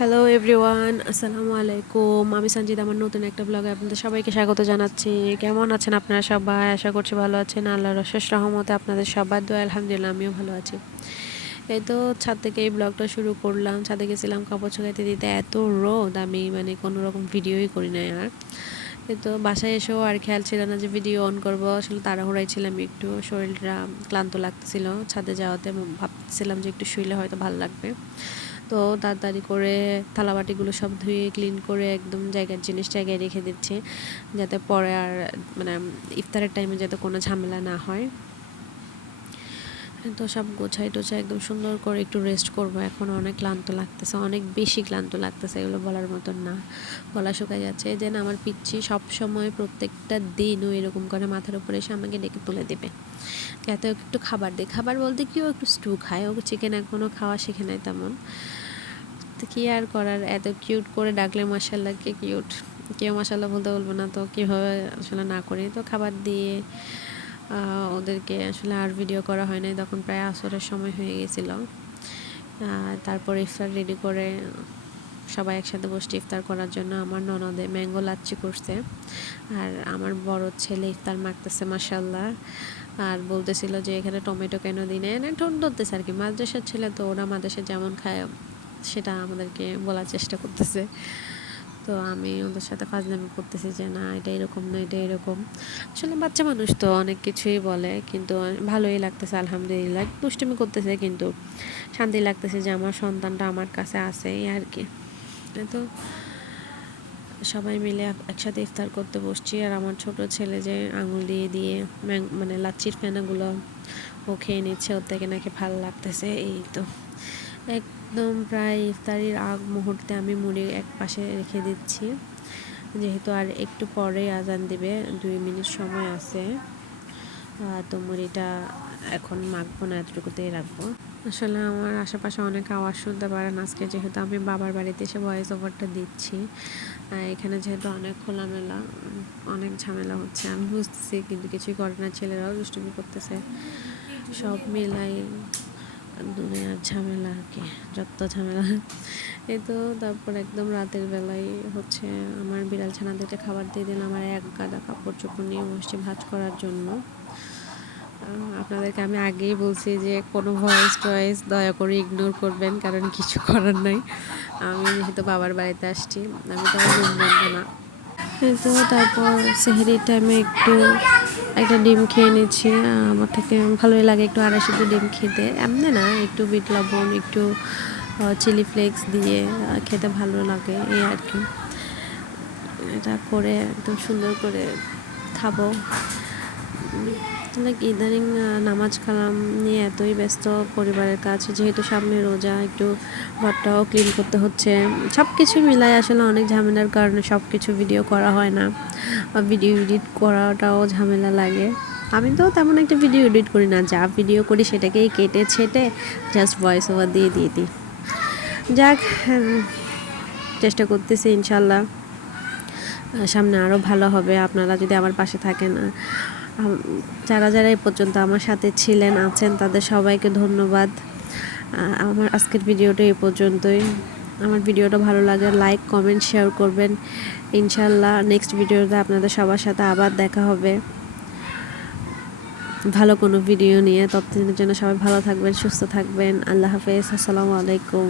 Hello everyone, আসসালামু আলাইকুম। আমি সঞ্জিত, আমার নতুন একটা ব্লগে আপনাদের সবাইকে স্বাগত জানাচ্ছি। কেমন আছেন আপনারা সবাই? আশা করছি ভালো আছেন। আল্লাহর অশেষ রহমতে আপনাদের সবার দোয়া, আলহামদুলিল্লাহ আমিও ভালো আছি। এই তো ছাদ থেকে এই ব্লগটা শুরু করলাম। ছাদে গেছিলাম কাপড় শুকাইতে দিতে, এত রোদ আমি কোনো রকম ভিডিওই করি নাই। আর এই তো বাসায় এসেও আর খেয়াল ছিল না যে ভিডিও অন করব, আসলে তাড়াহুড়াই ছিলাম, একটু শরীরটা ক্লান্ত লাগতেছিল। ছাদে যাওয়াতে ভাবছিলাম যে একটু শুইলে হয়তো ভালো লাগবে। তো তাড়াতাড়ি করে থালাবাটিগুলো সব ধুয়ে ক্লিন করে একদম জিনিস জায়গায় রেখে দিচ্ছি, যাতে পরে আর ইফতারের টাইমে যাতে কোনো ঝামেলা না হয়। তো সব গোছাই টোছাই একদম সুন্দর করে একটু রেস্ট করব। এখন অনেক ক্লান্ত লাগতেছে, অনেক বেশি ক্লান্ত লাগতেছে, এগুলো বলার মতন না, গলা শুকাই যাচ্ছে। এই যে আমার পিচ্ছি সব সময় প্রত্যেকটা দিনও এরকম করে মাথার উপরে এসে আমাকে ডেকে তুলে দেবে, এত একটু খাবার দেয়। খাবার বলতে কি, ও একটু স্টু খায়, ও চিকেন এখনও খাওয়া শিখে নেয় তেমন। তো কী আর করার, এত কিউট করে ডাকলে মাশাআল্লাহ কে কিউট, কেউ মাশাআল্লাহ বলতে বলবো না, তো কীভাবে আসলে না করি। তো খাবার দিয়ে ওদেরকে আসলে আর ভিডিও করা হয় নাই, তখন প্রায় আসরের সময় হয়ে গেছিলো। তারপর ইফতার রেডি করে সবাই একসাথে বসে ইফতার করার জন্য আমার ননদে ম্যাঙ্গো লাচ্ছি করছে, আর আমার বড় ছেলে ইফতার মাখতেছে মাশাআল্লাহ। আর বলতেছিল যে এখানে টমেটো কেন দিই না, ঠোঁট ধরতেছে আর কি। মাদ্রাসার ছেলে তো, ওরা মাদ্রাসা যেমন খায় সেটা আমাদেরকে বলার চেষ্টা করতেছে। তো আমি ওদের সাথে ফাজলামি করতেছি যে না, এটা এরকম না, এটা এরকম। আসলে বাচ্চা মানুষ তো অনেক কিছুই বলে, কিন্তু ভালোই লাগতেছে আলহামদুলিল্লাহ। দুষ্টুমি করতেছে কিন্তু শান্তি লাগতেছে যে আমার সন্তানটা আমার কাছে আছে, এই আর কি। তো সবাই মিলে একসাথে ইফতার করতে বসছি। আর আমার ছোট ছেলে যে আঙুল দিয়ে দিয়ে লাচ্ছির ফেনাগুলো ও খেয়ে নিচ্ছে, ওর থেকে নাকি ভালো লাগতেছে। এই তো একদম প্রায় ইফতারির আগ মুহূর্তে আমি মুড়ি এক পাশে রেখে দিচ্ছি, যেহেতু আর একটু পরে আজান দিবে, 2 মিনিট সময় আছে। তো মুড়িটা এখন মাখবো না, এতটুকুতেই রাখবো। আসলে আমার আশেপাশে অনেক আওয়াজ শুনতে পারেন আজকে, যেহেতু আমি বাবার বাড়িতে এসে ভয়েস ওভারটা দিচ্ছি। এখানে যেহেতু অনেক খোলামেলা, অনেক ঝামেলা হচ্ছে আমি বুঝতেছি, কিন্তু কিছুই করে না, ছেলেরাও দুষ্টুমি করতেছে, সব মিলাই দুনিয়ার ঝামেলা আর কি, যত ঝামেলা। এই তো তারপর একদম রাতের বেলায় হচ্ছে আমার বিড়াল ছানাদেরকে খাবার দিয়ে দিলাম, আমার এক গাদা কাপড় চোপড় নিয়ে বসছি ভাঁজ করার জন্য। আপনাদেরকে আমি আগেই বলছি যে কোনো ভয়েস দয়া করে ইগনোর করবেন, কারণ কিছু করার নাই। আমি যেহেতু বাবার বাড়িতে আসছি, আমি তো আমার রুম বলবো না। তো তারপর সেহরির টাইমে একটা ডিম খেয়ে নিচ্ছি। আমার থেকে ভালোই লাগে একটু আড়াইশো ডিম খেতে, এমনি না, একটু বিট লবণ, একটু চিলি ফ্লেক্স দিয়ে খেতে ভালো লাগে, এই আর কি। এটা করে একদম সুন্দর করে খাবো। ইদানিং নামাজ কালাম নিয়ে এতই ব্যস্ত, পরিবারের কাজ, যেহেতু সামনে রোজা, একটু ঘরটাও ক্লিন করতে হচ্ছে, সব কিছু মিলাই আসলে অনেক ঝামেলার কারণে সব কিছু ভিডিও করা হয় না, বা ভিডিও এডিট করাটাও ঝামেলা লাগে। আমি তো তেমন একটা ভিডিও এডিট করি না, যা ভিডিও করি সেটাকেই কেটে ছেটে জাস্ট ভয়েস ওভার দিয়ে দিই। যাক, চেষ্টা করতেছি, ইনশাল্লাহ সামনে আরও ভালো হবে আপনারা যদি আমার পাশে থাকেন। যারা যারা এই পর্যন্ত আমার সাথে ছিলেন আছেন, তাদের সবাইকে ধন্যবাদ। আমার আজকের ভিডিওটা এই পর্যন্তই। আমার ভিডিওটা ভালো লাগে লাইক কমেন্ট শেয়ার করবেন। ইনশাল্লাহ নেক্সট ভিডিওতে আপনাদের সবার সাথে আবার দেখা হবে ভালো কোনো ভিডিও নিয়ে। ততদিনের জন্য সবাই ভালো থাকবেন, সুস্থ থাকবেন। আল্লাহ হাফেজ, আসসালামু আলাইকুম।